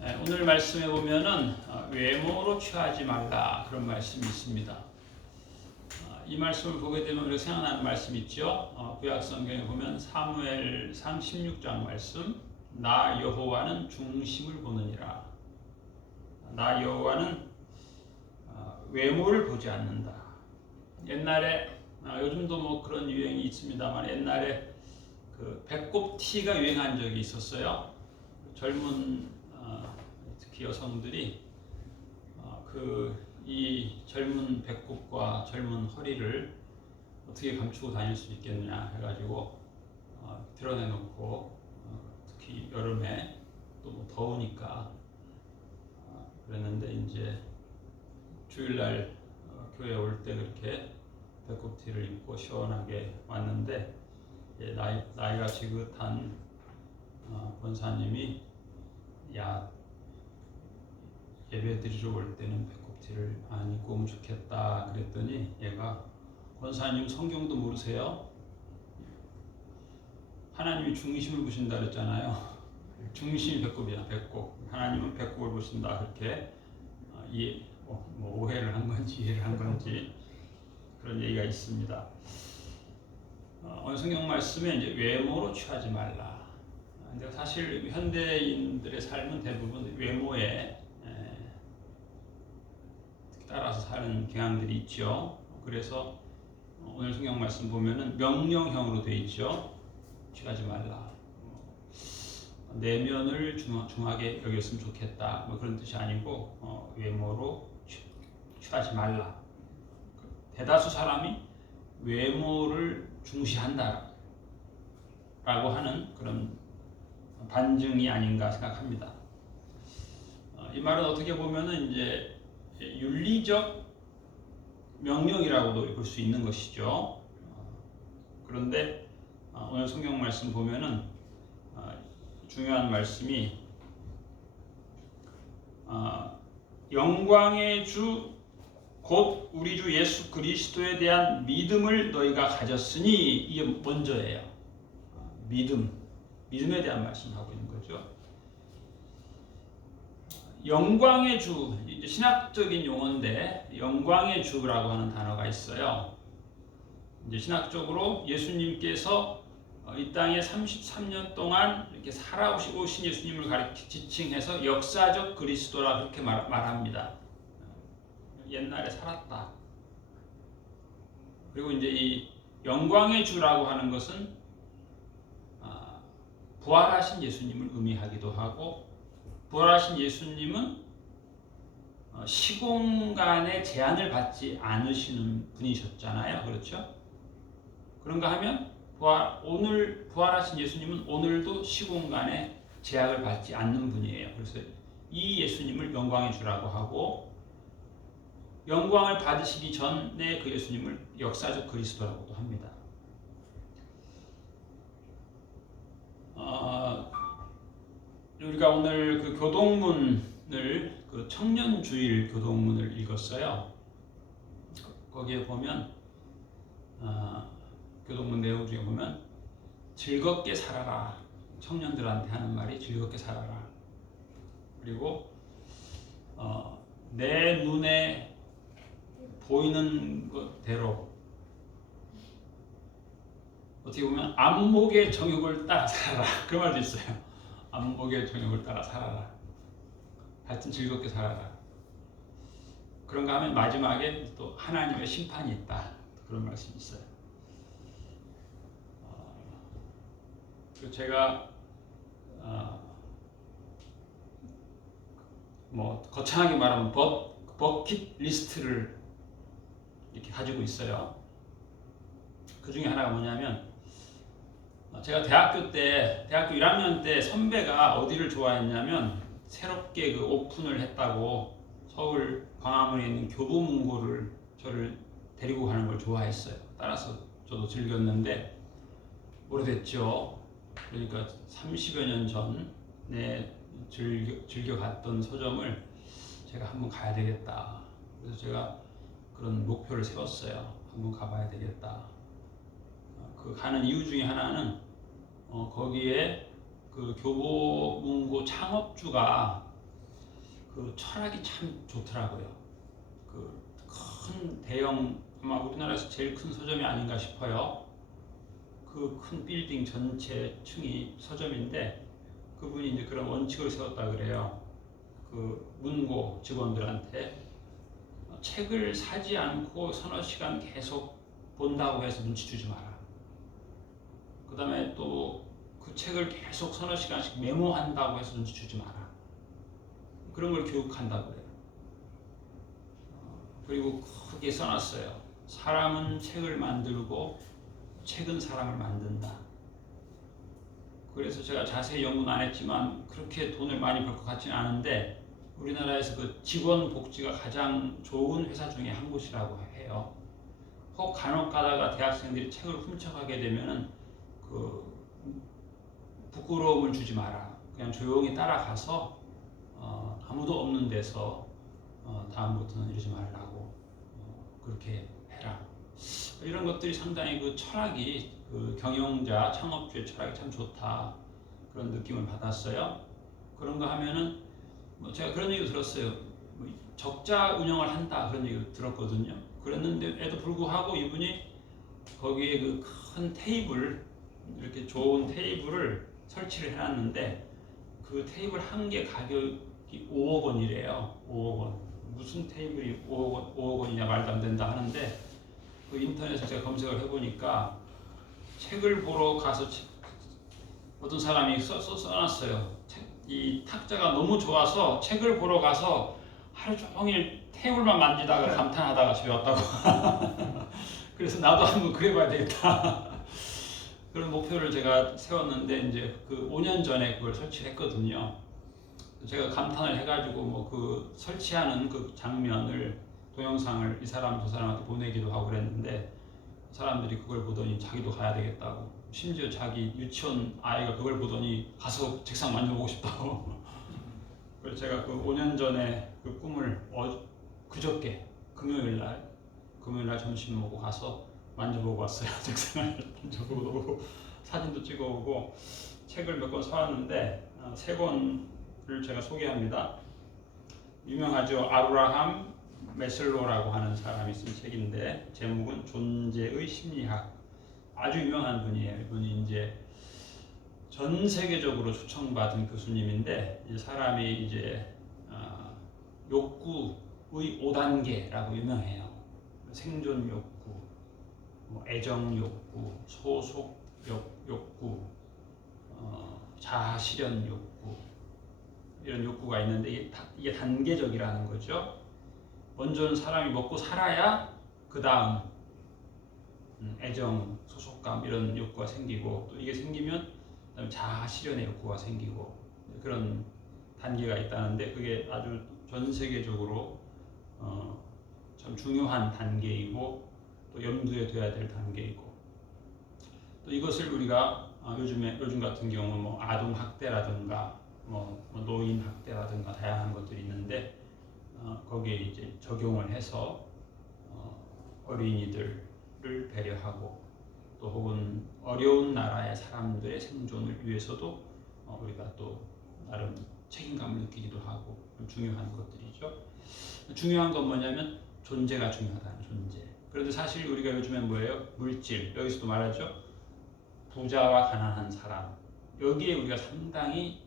오늘 말씀에 보면은 외모로 취하지 말라 그런 말씀이 있습니다. 이 말씀을 보게 되면 우리가 생각나는 말씀 있죠. 구약 성경에 보면 사무엘상 16장 말씀, 나 여호와는 중심을 보느니라. 나 여호와는 외모를 보지 않는다. 옛날에 요즘도 뭐 그런 유행이 있습니다만 옛날에 그 배꼽 티가 유행한 적이 있었어요. 젊은 특히 여성들이 이 젊은 배꼽과 젊은 허리를 어떻게 감추고 다닐 수 있겠느냐 해가지고 드러내놓고 특히 여름에 또 뭐 더우니까 그랬는데 이제 주일날 교회 올 때 그렇게 배꼽티를 입고 시원하게 왔는데 나이가 지긋한 권사님이 야 예배 드리러 올 때는 배꼽티를 안 입고 오면 좋겠다 그랬더니 얘가 권사님 성경도 모르세요? 하나님이 중심을 보신다 그랬잖아요. 중심이 배꼽이야. 배꼽. 하나님은 배꼽을 보신다. 그렇게 뭐 오해를 한 건지 이해를 한 건지 그런 얘기가 있습니다. 오늘 성경 말씀에 이제 외모로 취하지 말라. 근데 사실 현대인들의 삶은 대부분 외모에 따라서 사는 경향들이 있죠. 그래서 오늘 성경 말씀 보면은 명령형으로 되어 있죠. 취하지 말라. 내면을 중하게 여겼으면 좋겠다. 뭐 그런 뜻이 아니고 외모로 취하지 말라. 대다수 사람이 외모를 중시한다라고 하는 그런 반증이 아닌가 생각합니다. 이 말은 어떻게 보면은 이제 윤리적 명령이라고도 볼 수 있는 것이죠. 그런데 오늘 성경 말씀 보면은 중요한 말씀이 영광의 주 곧 우리 주 예수 그리스도에 대한 믿음을 너희가 가졌으니 이게 먼저예요. 믿음에 대한 말씀하고 있는 거죠. 영광의 주, 이제 신학적인 용어인데 영광의 주라고 하는 단어가 있어요. 이제 신학적으로 예수님께서 이 땅에 33년 동안 이렇게 살아오신 예수님을 지칭해서 역사적 그리스도라 그렇게 말합니다. 옛날에 살았다. 그리고 이제 이 영광의 주라고 하는 것은 부활하신 예수님을 의미하기도 하고, 부활하신 예수님은 시공간의 제한을 받지 않으시는 분이셨잖아요. 그렇죠? 그런가 하면 오늘 부활하신 예수님은 오늘도 시공간의 제약을 받지 않는 분이에요. 그래서 이 예수님을 영광의 주라고 하고, 영광을 받으시기 전에 그 예수님을 역사적 그리스도라고도 합니다. 우리가 오늘 그 교동문을 그 청년주일 교동문을 읽었어요. 거기에 보면 교동문 내용 중에 보면 즐겁게 살아라. 청년들한테 하는 말이 즐겁게 살아라. 그리고 내 눈에 보이는 것대로 어떻게 보면 안목의 정욕을 따라 살아라. 그 말도 있어요. 안목의 정욕을 따라 살아라. 하여튼 즐겁게 살아라. 그런가 하면 마지막에 또 하나님의 심판이 있다. 그런 말씀이 있어요. 제가 뭐 거창하게 말하면 버킷 리스트를 이렇게 가지고 있어요. 그 중에 하나가 뭐냐면 제가 대학교 1학년 때 선배가 어디를 좋아했냐면 새롭게 그 오픈을 했다고 서울 광화문에 있는 교보문고를 저를 데리고 가는 걸 좋아했어요. 따라서 저도 즐겼는데 오래됐죠. 그러니까 30여 년 전에 즐겨 갔던 서점을 제가 한번 가야 되겠다. 그래서 제가 그런 목표를 세웠어요. 한번 가봐야 되겠다. 그 가는 이유 중에 하나는 거기에 그 교보문고 창업주가 그 철학이 참 좋더라고요. 그 큰 대형, 아마 우리나라에서 제일 큰 서점이 아닌가 싶어요. 그 큰 빌딩 전체 층이 서점인데 그분이 이제 그런 원칙을 세웠다 그래요. 그 문고 직원들한테 책을 사지 않고 서너 시간 계속 본다고 해서 눈치 주지 마라. 그 다음에 또 그 책을 계속 서너 시간씩 메모한다고 해서 눈치 주지 마라. 그런 걸 교육한다고 그래요. 그리고 크게 써놨어요. 사람은 책을 만들고 책은 사람을 만든다. 그래서 제가 자세히 연구는 안 했지만 그렇게 돈을 많이 벌 것 같지는 않은데 우리나라에서 그 직원 복지가 가장 좋은 회사 중에 한 곳이라고 해요. 혹 간혹 가다가 대학생들이 책을 훔쳐가게 되면은 그 부끄러움을 주지 마라. 그냥 조용히 따라가서 아무도 없는 데서 다음부터는 이러지 말라고 그렇게 해라. 이런 것들이 상당히 그 철학이 그 경영자, 창업주의 철학이 참 좋다. 그런 느낌을 받았어요. 그런 거 하면은 뭐 제가 그런 얘기 들었어요. 뭐 적자 운영을 한다 그런 얘기 들었거든요. 그랬는데에도 불구하고 이분이 거기에 그 큰 테이블, 이렇게 좋은 테이블을 설치를 해놨는데 그 테이블 한 개 가격이 5억 원이래요. 5억 원. 무슨 테이블이 5억 원이냐 말도 안 된다 하는데 그 인터넷에 제가 검색을 해보니까 책을 보러 가서 어떤 사람이 써놨어요. 이 탁자가 너무 좋아서 책을 보러 가서 하루 종일 테이블만 만지다가 감탄하다가 집에 왔다고. 그래서 나도 한번 그래봐야 되겠다. 그런 목표를 제가 세웠는데 이제 그 5년 전에 그걸 설치했거든요. 제가 감탄을 해가지고 뭐 그 설치하는 그 장면을 동영상을 이 사람 저 사람한테 보내기도 하고 그랬는데 사람들이 그걸 보더니 자기도 가야 되겠다고. 심지어 자기 유치원 아이가 그걸 보더니 가서 책상 만져보고 싶다고. 그래서 제가 그 5년 전에 그 꿈을 그저께 금요일 날 점심 먹고 가서 만져보고 왔어요. 책상을 만져보고 사진도 찍어오고 책을 몇 권 사왔는데 세 권을 제가 소개합니다. 유명하죠. 아브라함 메슬로라고 하는 사람이 쓴 책인데 제목은 존재의 심리학. 아주 유명한 분이에요. 이분이 이제 전 세계적으로 초청받은 교수님인데 이 사람이 이제 욕구의 5단계라고 유명해요. 생존 욕구, 뭐 애정 욕구, 소속 욕구, 자아 실현 욕구 이런 욕구가 있는데 이게 단계적이라는 거죠. 먼저는 사람이 먹고 살아야 그 다음 애정, 소속감 이런 욕구가 생기고 또 이게 생기면 그다음에 자아 실현의 욕구가 생기고 그런 단계가 있다는데 그게 아주 전 세계적으로 참 중요한 단계이고 또 염두에 둬야 될 단계이고 또 이것을 우리가 요즘 같은 경우는 뭐 아동 학대라든가 뭐 노인 학대라든가 다양한 것들이 있는데 거기에 이제 적용을 해서 어린이들을 배려하고 또 혹은 어려운 나라의 사람들의 생존을 위해서도 우리가 또 나름 책임감을 느끼기도 하고 중요한 것들이죠. 중요한 건 뭐냐면 존재가 중요하다는 존재. 그런데 사실 우리가 요즘엔 뭐예요? 물질, 여기서도 말하죠. 부자와 가난한 사람. 여기에 우리가 상당히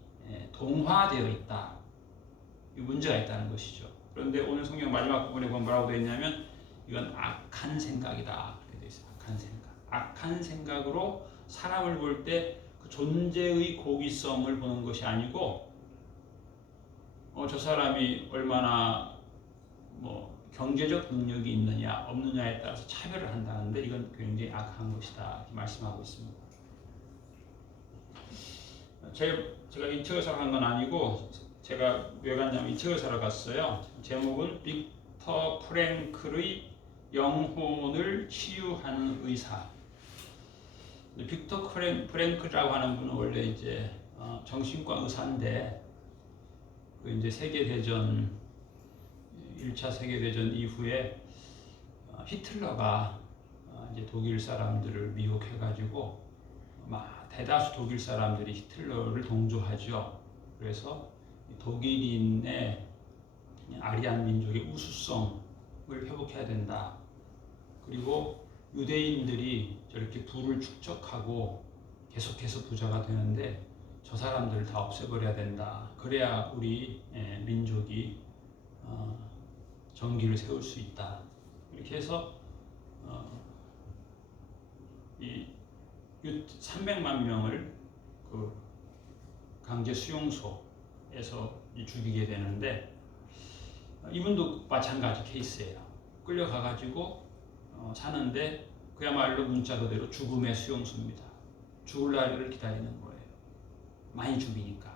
동화되어 있다. 이 문제가 있다는 것이죠. 그런데 오늘 성경 마지막 부분에 보면 뭐라고 되어 있냐면 이건 악한 생각이다. 이렇게 되어 있어요. 악한 생각. 악한 생각으로 사람을 볼 때 그 존재의 고귀성을 보는 것이 아니고 저 사람이 얼마나 뭐 경제적 능력이 있느냐 없느냐에 따라서 차별을 한다는데 이건 굉장히 악한 것이다. 이렇게 말씀하고 있습니다. 제가 이 책을 사러 간 건 아니고 제가 왜 갔냐면 이 책을 사러 갔어요. 제목은 빅터 프랭클의 영혼을 치유하는 의사. 빅터 프랭클이라고 하는 분은 원래 이제 정신과 의사인데 그 이제 세계대전 1차 세계대전 이후에 히틀러가 이제 독일 사람들을 미혹해가지고 대다수 독일 사람들이 히틀러를 동조하죠. 그래서 독일인의 아리안 민족의 우수성을 회복해야 된다. 그리고 유대인들이 저렇게 부를 축적하고 계속해서 부자가 되는데 저 사람들을 다 없애버려야 된다. 그래야 우리 민족이 정기를 세울 수 있다. 이렇게 해서 이 300만 명을 그 강제 수용소에서 죽이게 되는데 이분도 마찬가지 케이스예요. 끌려가가지고 사는데 그야말로 문자 그대로 죽음의 수용소입니다. 죽을 날을 기다리는 거예요. 많이 죽이니까.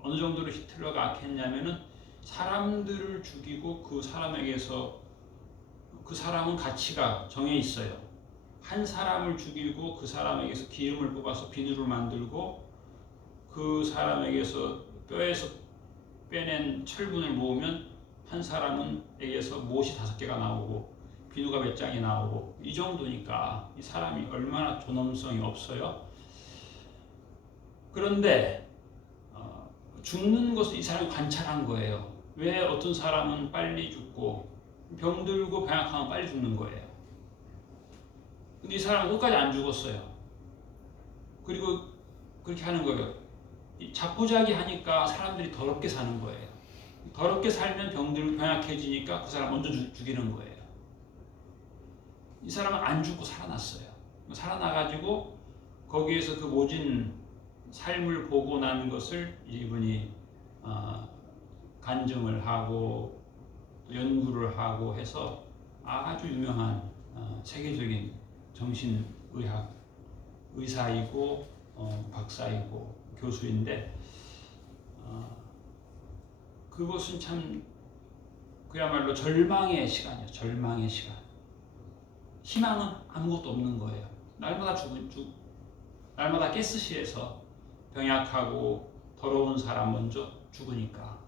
어느 정도로 히틀러가 악했냐면은 사람들을 죽이고 그 사람에게서 그 사람은 가치가 정해 있어요. 한 사람을 죽이고 그 사람에게서 기름을 뽑아서 비누를 만들고 그 사람에게서 뼈에서 빼낸 철분을 모으면 한 사람에게서 못이 5개가 나오고 비누가 몇 장이 나오고 이 정도니까 이 사람이 얼마나 존엄성이 없어요. 그런데 죽는 것을 이 사람이 관찰한 거예요. 왜 어떤 사람은 빨리 죽고 병들고 병약하면 빨리 죽는 거예요. 근데 이 사람은 끝까지 안 죽었어요. 그리고 그렇게 하는 거예요. 자포자기 하니까 사람들이 더럽게 사는 거예요. 더럽게 살면 병들고 병약해지니까 그 사람 먼저 죽이는 거예요. 이 사람은 안 죽고 살아났어요. 살아나가지고 거기에서 그 모진 삶을 보고 난 것을 이분이 간증을 하고 연구를 하고 해서 아주 유명한 세계적인 정신의학 의사이고 박사이고 교수인데 그것은 참 그야말로 절망의 시간이에요. 절망의 시간. 희망은 아무것도 없는 거예요. 날마다 날마다 가스시에서 병약하고 더러운 사람 먼저 죽으니까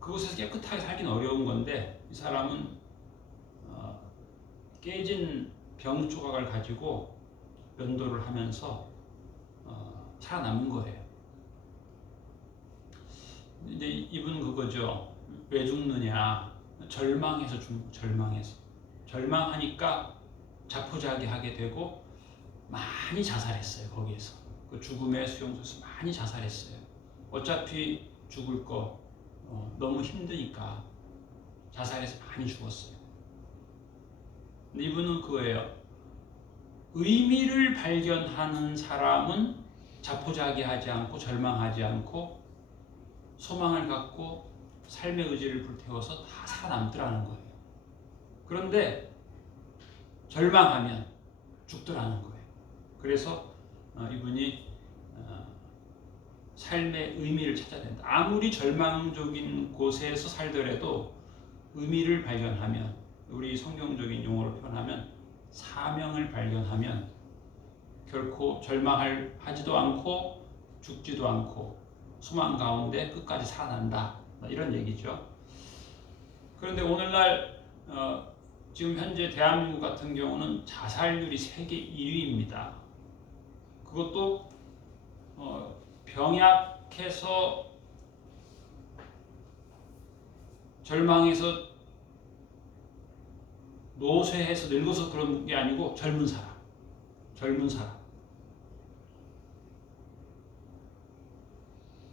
그곳에서 깨끗하게 살긴 어려운 건데 이 사람은 깨진 병 조각을 가지고 면도를 하면서 살아남은 거예요. 이제 이분은 그거죠. 왜 죽느냐? 절망해서 절망해서. 절망하니까 자포자기하게 되고 많이 자살했어요. 거기에서 그 죽음의 수용소에서 많이 자살했어요. 어차피 죽을 거 너무 힘드니까 자살해서 많이 죽었어요. 근데 이분은 그거예요. 의미를 발견하는 사람은 자포자기하지 않고 절망하지 않고 소망을 갖고 삶의 의지를 불태워서 다 살아남더라는 거예요. 그런데 절망하면 죽더라는 거예요. 그래서 이분이 삶의 의미를 찾아야 된다. 아무리 절망적인 곳에서 살더라도 의미를 발견하면 우리 성경적인 용어로 표현하면 사명을 발견하면 결코 절망하지도 않고 죽지도 않고 소망 가운데 끝까지 살아난다. 이런 얘기죠. 그런데 오늘날 지금 현재 대한민국 같은 경우는 자살률이 세계 1위입니다. 그것도 병약해서 절망해서 노쇠해서 늙어서 그런 게 아니고 젊은 사람.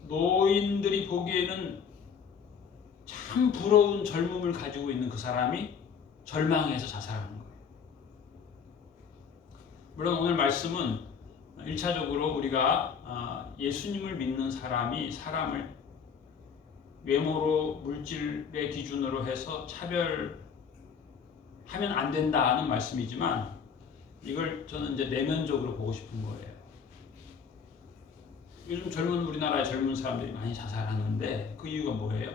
노인들이 보기에는 참 부러운 젊음을 가지고 있는 그 사람이 절망해서 자살하는 거예요. 물론 오늘 말씀은 1차적으로 우리가 예수님을 믿는 사람이 사람을 외모로 물질의 기준으로 해서 차별하면 안 된다는 말씀이지만 이걸 저는 이제 내면적으로 보고 싶은 거예요. 요즘 우리나라의 젊은 사람들이 많이 자살하는데 그 이유가 뭐예요?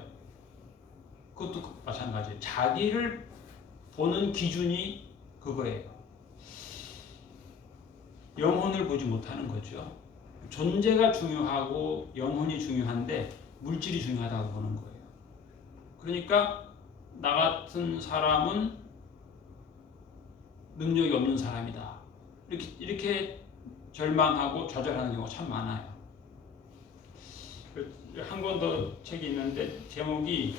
그것도 마찬가지예요. 자기를 보는 기준이 그거예요. 영혼을 보지 못하는 거죠. 존재가 중요하고 영혼이 중요한데 물질이 중요하다고 보는 거예요. 그러니까 나 같은 사람은 능력이 없는 사람이다. 이렇게 절망하고 좌절하는 경우가 참 많아요. 한 권 더 책이 있는데 제목이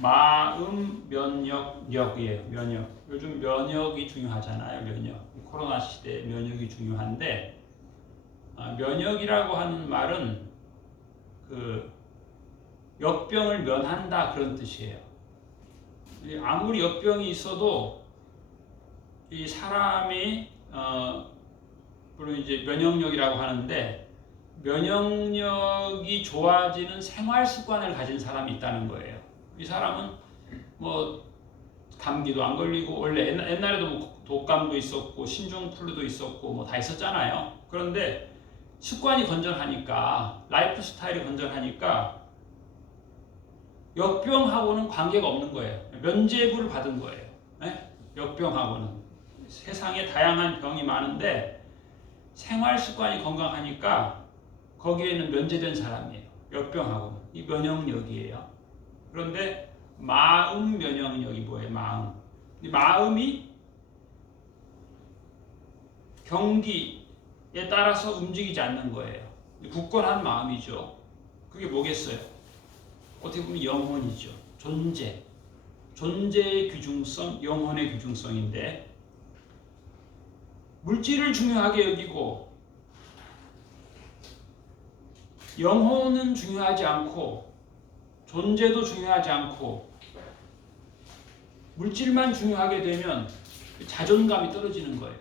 마음 면역력이에요. 면역. 요즘 면역이 중요하잖아요. 면역. 코로나 시대에 면역이 중요한데 면역이라고 하는 말은 그 역병을 면한다 그런 뜻이에요. 아무리 역병이 있어도 이 사람이 물론 이제 면역력이라고 하는데 면역력이 좋아지는 생활 습관을 가진 사람이 있다는 거예요. 이 사람은 뭐 감기도 안 걸리고 원래 옛날에도 뭐 독감도 있었고 신종플루도 있었고 뭐 다 있었잖아요. 그런데 습관이 건전하니까 라이프 스타일이 건전하니까 역병하고는 관계가 없는 거예요. 면죄부를 받은 거예요. 네? 역병하고는 세상에 다양한 병이 많은데 생활 습관이 건강하니까 거기에는 면제된 사람이에요. 역병하고는 이 면역력이에요. 그런데 마음 면역력이 뭐예요? 마음. 이 마음이 경기에 따라서 움직이지 않는 거예요. 굳건한 마음이죠. 그게 뭐겠어요? 어떻게 보면 영혼이죠. 존재. 존재의 귀중성, 영혼의 귀중성인데 물질을 중요하게 여기고 영혼은 중요하지 않고 존재도 중요하지 않고 물질만 중요하게 되면 자존감이 떨어지는 거예요.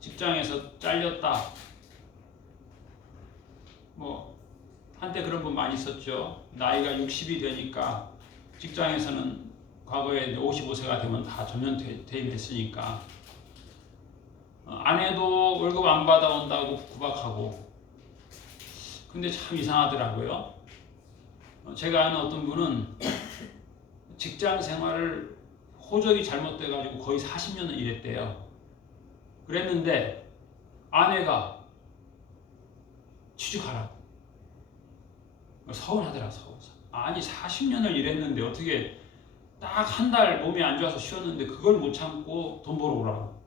직장에서 잘렸다. 뭐 한때 그런 분 많이 있었죠. 나이가 60이 되니까 직장에서는 과거에 55세가 되면 다 전면 퇴임했으니까 아내도 월급 안 받아온다고 구박하고. 근데 참 이상하더라고요. 제가 아는 어떤 분은 직장 생활을 호적이 잘못돼가지고 거의 40년을 일했대요. 그랬는데 아내가 취직하라고. 서운하더라. 서운. 아니 40년을 일했는데 어떻게 딱 한 달 몸이 안 좋아서 쉬었는데 그걸 못 참고 돈 벌어 오라고.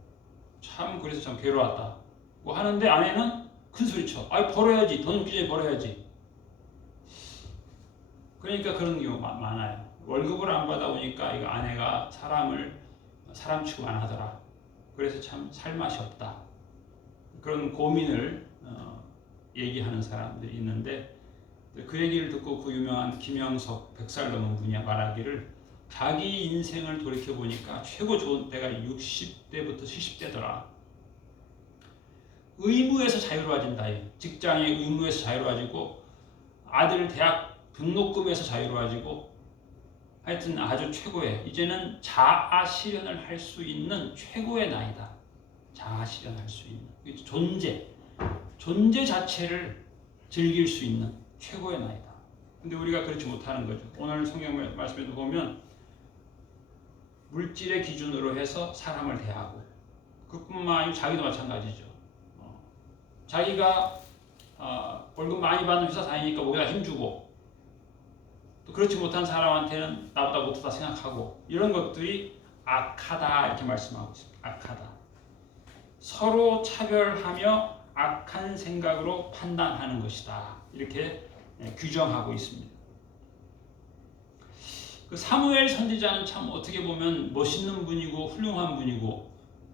참 그래서 참 괴로웠다. 뭐 하는데 아내는 큰 소리쳐. 아이 벌어야지. 돈 없기 전에 벌어야지. 그러니까 그런 경우가 많아요. 월급을 안 받아오니까 이거 아내가 사람 취급 안 하더라. 그래서 참 살맛이 없다. 그런 고민을 얘기하는 사람들이 있는데 그 얘기를 듣고 그 유명한 김영석 100살 넘은 분이 말하기를 자기 인생을 돌이켜보니까 최고 좋은 때가 60대부터 70대더라. 의무에서 자유로워진다. 직장의 의무에서 자유로워지고 아들 대학 등록금에서 자유로워지고 하여튼 아주 최고의 이제는 자아 실현을 할 수 있는 최고의 나이다. 자아 실현할 수 있는 존재 자체를 즐길 수 있는 최고의 나이다. 근데 우리가 그렇지 못하는 거죠. 오늘 성경 말씀에도 보면 물질의 기준으로 해서 사람을 대하고 그뿐만 아니고 자기도 마찬가지죠. 자기가 월급 많이 받는 회사 다니니까 거기다 힘주고 또 그렇지 못한 사람한테는 나보다 못하다 생각하고 이런 것들이 악하다 이렇게 말씀하고 있습니다. 악하다. 서로 차별하며 악한 생각으로 판단하는 것이다. 이렇게 규정하고 있습니다. 그 사무엘 선지자는 참 어떻게 보면 멋있는 분이고 훌륭한 분이고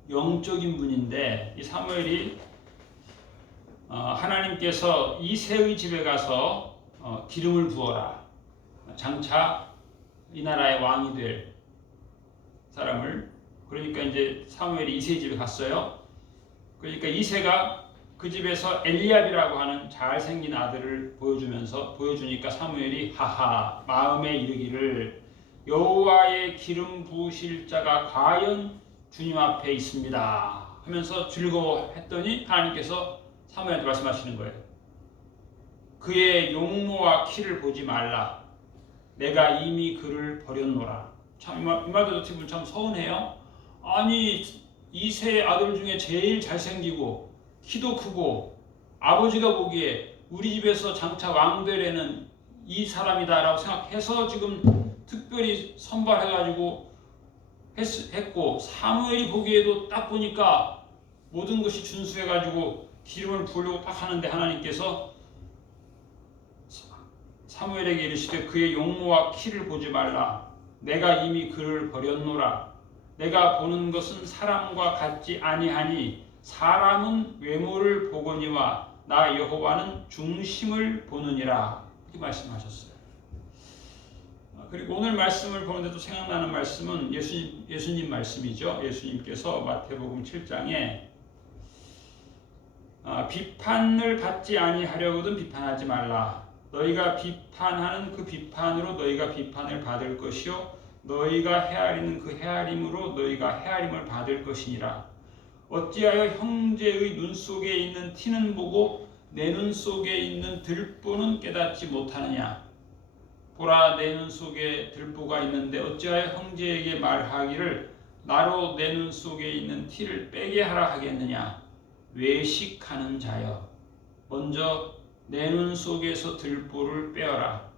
영적인 분인데 이 사무엘이 하나님께서 이새의 집에 가서 기름을 부어라. 장차 이 나라의 왕이 될 사람을. 그러니까 이제 사무엘이 이새의 집에 갔어요. 그러니까 이새가 그 집에서 엘리압이라고 하는 잘생긴 아들을 보여주니까 사무엘이 하하 마음에 이르기를 여호와의 기름 부으실 자가 과연 주님 앞에 있습니다 하면서 즐거워했더니 하나님께서 사무엘한테 말씀하시는 거예요. 그의 용모와 키를 보지 말라. 내가 이미 그를 버렸노라. 참 이 말도 어떻게 보면 참 서운해요. 아니 이세 아들 중에 제일 잘생기고 키도 크고 아버지가 보기에 우리 집에서 장차 왕 될 애는 이 사람이다라고 생각해서 지금 특별히 선발해가지고 했고 사무엘이 보기에도 딱 보니까 모든 것이 준수해가지고 기름을 부으려고 딱 하는데 하나님께서 사무엘에게 이르시되 그의 용모와 키를 보지 말라. 내가 이미 그를 버렸노라. 내가 보는 것은 사람과 같지 아니하니 사람은 외모를 보거니와 나 여호와는 중심을 보느니라. 이렇게 말씀하셨어요. 그리고 오늘 말씀을 보는데도 생각나는 말씀은 예수님 말씀이죠. 예수님께서 마태복음 7장에 비판을 받지 아니하려거든 비판하지 말라. 너희가 비판하는 그 비판으로 너희가 비판을 받을 것이요 너희가 헤아리는 그 헤아림으로 너희가 헤아림을 받을 것이니라. 어찌하여 형제의 눈 속에 있는 티는 보고 내 눈 속에 있는 들보는 깨닫지 못하느냐. 보라, 내 눈 속에 들보가 있는데 어찌하여 형제에게 말하기를 나로 내 눈 속에 있는 티를 빼게 하라 하겠느냐. 외식하는 자여, 먼저 내 눈 속에서 들보를 빼어라.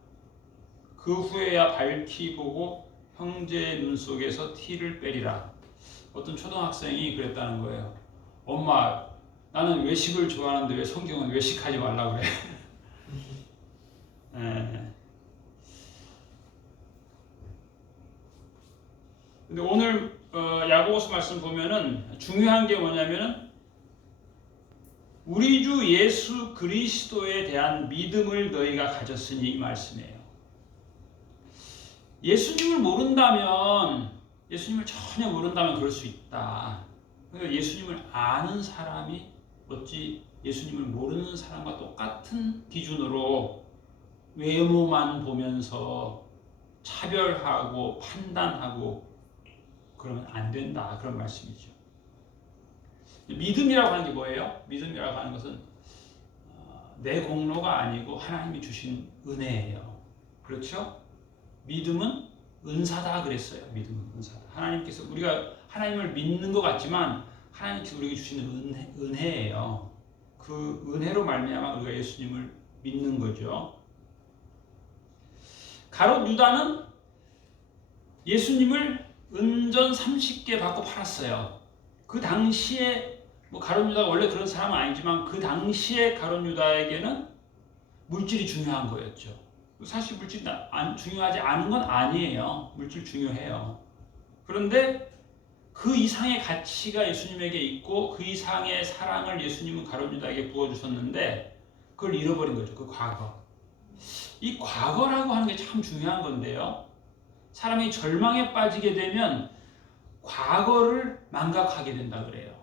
그 후에야 밝히 보고 형제의 눈 속에서 티를 빼리라. 어떤 초등학생이 그랬다는 거예요. 엄마, 나는 외식을 좋아하는데 왜 성경은 외식하지 말라고 그래? 근데 오늘 야고보서 말씀 보면은 중요한 게 뭐냐면은 우리 주 예수 그리스도에 대한 믿음을 너희가 가졌으니 이 말씀이에요. 예수님을 전혀 모른다면 그럴 수 있다. 그러니까 예수님을 아는 사람이 어찌 예수님을 모르는 사람과 똑같은 기준으로 외모만 보면서 차별하고 판단하고 그러면 안 된다. 그런 말씀이죠. 믿음이라고 하는 게 뭐예요? 믿음이라고 하는 것은 내 공로가 아니고 하나님이 주신 은혜예요. 그렇죠? 믿음은 은사다 그랬어요. 믿음은 은사다. 하나님께서 우리가 하나님을 믿는 것 같지만 하나님께서 우리에게 주시는 은혜예요. 그 은혜로 말미암아 우리가 예수님을 믿는 거죠. 가롯 유다는 예수님을 은전 30개 받고 팔았어요. 그 당시에 가롯 유다가 원래 그런 사람은 아니지만 그 당시에 가롯 유다에게는 물질이 중요한 거였죠. 사실 물질이 중요하지 않은 건 아니에요. 물질 중요해요. 그런데 그 이상의 가치가 예수님에게 있고 그 이상의 사랑을 예수님은 가롯 유다에게 부어주셨는데 그걸 잃어버린 거죠. 그 과거. 이 과거라고 하는 게 참 중요한 건데요. 사람이 절망에 빠지게 되면 과거를 망각하게 된다 그래요.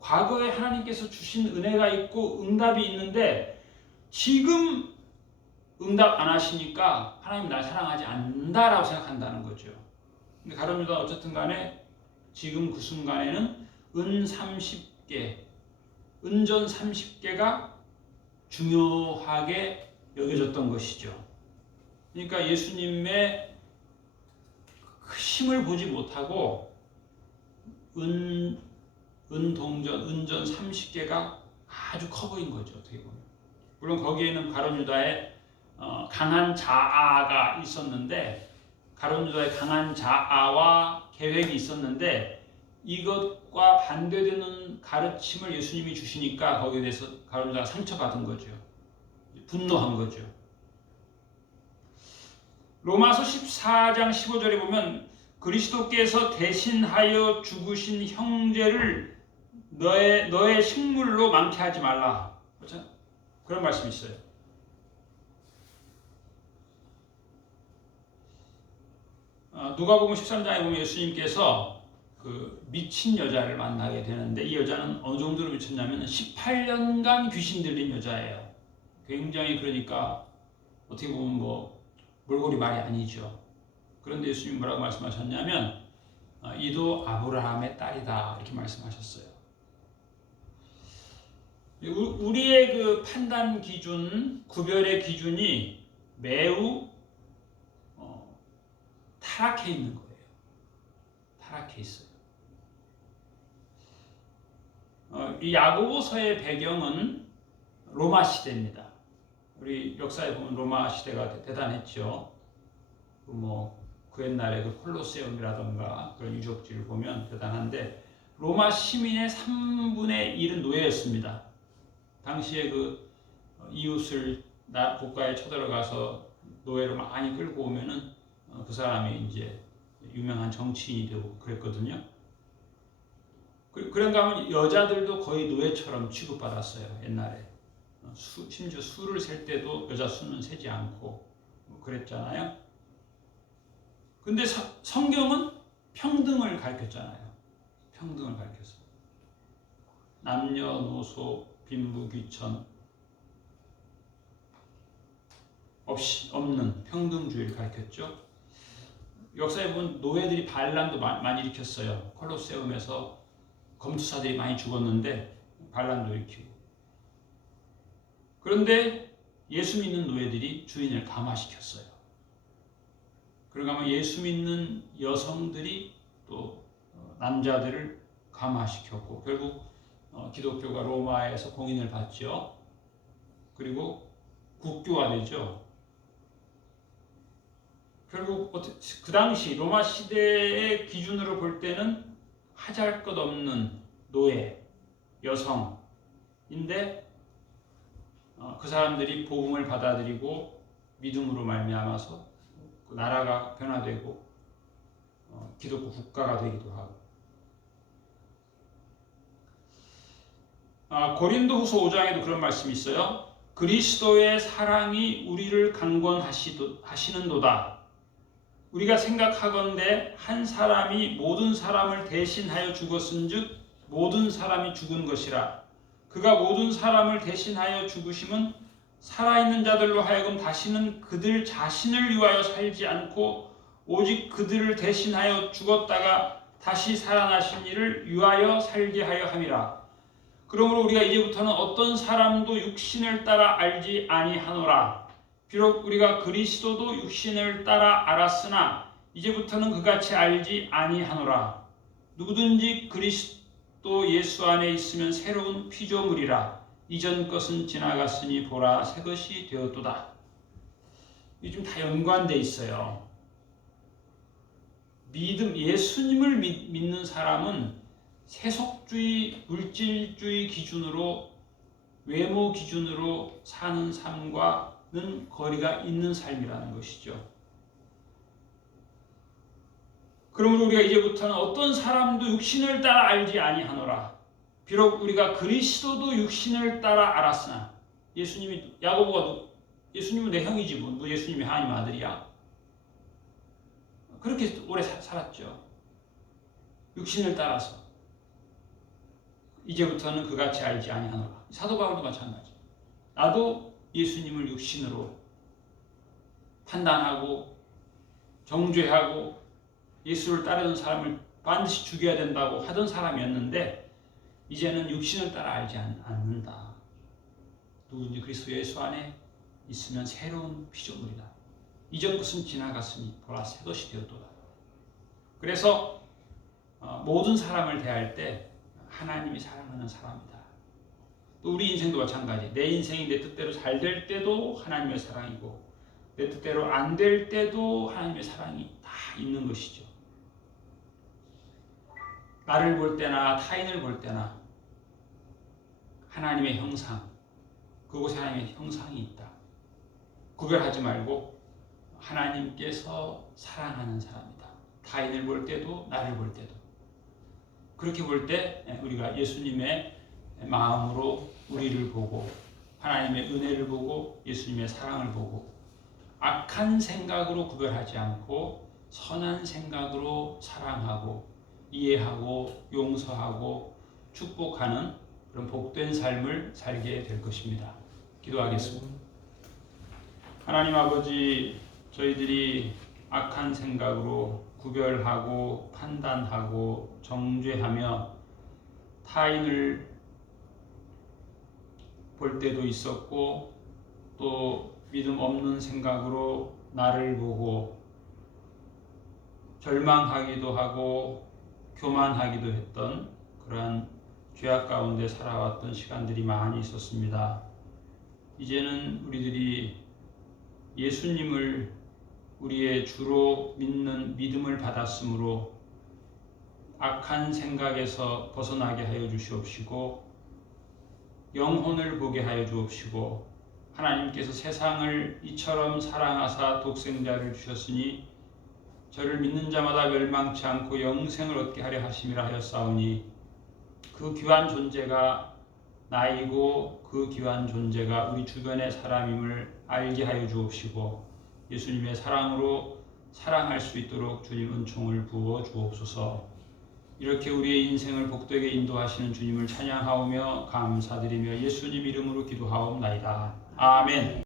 과거에 하나님께서 주신 은혜가 있고 응답이 있는데 지금 응답 안 하시니까 하나님 날 사랑하지 않는다라고 생각한다는 거죠. 근데 가룟 유다는 어쨌든 간에 지금 그 순간에는 은전 30개가 중요하게 여겨졌던 것이죠. 그러니까 예수님의 힘을 보지 못하고 은전 30개가 아주 커 보인 거죠. 어떻게 보면. 물론 거기에는 가룟 유다의 강한 자아가 있었는데 가룟 유다의 강한 자아와 계획이 있었는데 이것과 반대되는 가르침을 예수님이 주시니까 거기에 대해서 가룟 유다가 상처받은 거죠. 분노한 거죠. 로마서 14장 15절에 보면 그리스도께서 대신하여 죽으신 형제를 너의 식물로 망케하지 말라. 그렇죠? 그런 말씀이 있어요. 누가복음 13장에 보면 예수님께서 그 미친 여자를 만나게 되는데 이 여자는 어느 정도로 미쳤냐면 18년간 귀신 들린 여자예요. 굉장히 그러니까 어떻게 보면 몰골이 말이 아니죠. 그런데 예수님이 뭐라고 말씀하셨냐면 이도 아브라함의 딸이다 이렇게 말씀하셨어요. 우리의 그 판단 기준, 구별의 기준이 매우 타락해 있는 거예요. 타락해 있어요. 이 야고보서의 배경은 로마 시대입니다. 우리 역사에 보면 로마 시대가 대단했죠. 그 옛날에 그 콜로세움이라던가 그런 유적지를 보면 대단한데 로마 시민의 3분의 1은 노예였습니다. 당시에 그 이웃을 국가에 쳐들어가서 노예로 많이 끌고 오면은 그 사람이 이제 유명한 정치인이 되고 그랬거든요. 그런가 하면 여자들도 거의 노예처럼 취급받았어요. 옛날에. 심지어 수를 셀 때도 여자 수는 세지 않고 그랬잖아요. 근데 성경은 평등을 가르쳤잖아요. 평등을 가르쳤어요. 남녀노소 빈부귀천 없는 평등주의를 가르쳤죠. 역사에 보면 노예들이 반란도 많이 일으켰어요. 콜로세움에서 검투사들이 많이 죽었는데 반란도 일으키고. 그런데 예수 믿는 노예들이 주인을 감화시켰어요. 그러고 하면 예수 믿는 여성들이 또 남자들을 감화시켰고 결국 기독교가 로마에서 공인을 받죠. 그리고 국교화되죠. 결국 그 당시 로마 시대의 기준으로 볼 때는 하잘것없는 노예, 여성인데 그 사람들이 복음을 받아들이고 믿음으로 말미암아서 그 나라가 변화되고 기독교 국가가 되기도 하고. 고린도후서 5장에도 그런 말씀이 있어요. 그리스도의 사랑이 우리를 강권하시는도다. 우리가 생각하건대 한 사람이 모든 사람을 대신하여 죽었은즉 모든 사람이 죽은 것이라. 그가 모든 사람을 대신하여 죽으심은 살아있는 자들로 하여금 다시는 그들 자신을 위하여 살지 않고 오직 그들을 대신하여 죽었다가 다시 살아나신 이를 위하여 살게 하여 함이라. 그러므로 우리가 이제부터는 어떤 사람도 육신을 따라 알지 아니하노라. 비록 우리가 그리스도도 육신을 따라 알았으나 이제부터는 그같이 알지 아니하노라. 누구든지 그리스도 예수 안에 있으면 새로운 피조물이라. 이전 것은 지나갔으니 보라 새 것이 되었도다. 이게 좀 다 연관돼 있어요. 예수님을 믿는 사람은 세속주의, 물질주의 기준으로 외모 기준으로 사는 삶과는 거리가 있는 삶이라는 것이죠. 그러므로 우리가 이제부터는 어떤 사람도 육신을 따라 알지 아니하노라. 비록 우리가 그리스도도 육신을 따라 알았으나 예수님은 내 형이지 뭐 예수님이 하나님 아들이야. 그렇게 오래 살았죠. 육신을 따라서. 이제부터는 그같이 알지 아니하노라. 사도 바울도 마찬가지. 나도 예수님을 육신으로 판단하고 정죄하고 예수를 따르는 사람을 반드시 죽여야 된다고 하던 사람이었는데 이제는 육신을 따라 알지 않는다. 누구든지 그리스도 예수 안에 있으면 새로운 피조물이다. 이전 것은 지나갔으니 보라 새 것이 되었도다. 그래서 모든 사람을 대할 때 하나님이 사랑하는 사람이다. 또 우리 인생도 마찬가지. 내 인생이 내 뜻대로 잘 될 때도 하나님의 사랑이고 내 뜻대로 안 될 때도 하나님의 사랑이 다 있는 것이죠. 나를 볼 때나 타인을 볼 때나 하나님의 형상, 그곳에 하나님의 형상이 있다. 구별하지 말고 하나님께서 사랑하는 사람이다. 타인을 볼 때도 나를 볼 때도. 그렇게 볼 때 우리가 예수님의 마음으로 우리를 보고 하나님의 은혜를 보고 예수님의 사랑을 보고 악한 생각으로 구별하지 않고 선한 생각으로 사랑하고 이해하고 용서하고 축복하는 그런 복된 삶을 살게 될 것입니다. 기도하겠습니다. 하나님 아버지, 저희들이 악한 생각으로 구별하고 판단하고 정죄하며 타인을 볼 때도 있었고 또 믿음 없는 생각으로 나를 보고 절망하기도 하고 교만하기도 했던 그러한 죄악 가운데 살아왔던 시간들이 많이 있었습니다. 이제는 우리들이 예수님을 우리의 주로 믿는 믿음을 받았으므로 악한 생각에서 벗어나게 하여 주시옵시고 영혼을 보게 하여 주옵시고 하나님께서 세상을 이처럼 사랑하사 독생자를 주셨으니 저를 믿는 자마다 멸망치 않고 영생을 얻게 하려 하심이라 하였사오니 그 귀한 존재가 나이고 그 귀한 존재가 우리 주변의 사람임을 알게 하여 주옵시고 예수님의 사랑으로 사랑할 수 있도록 주님 은총을 부어 주옵소서. 이렇게 우리의 인생을 복되게 인도하시는 주님을 찬양하오며 감사드리며 예수님 이름으로 기도하옵나이다. 아멘.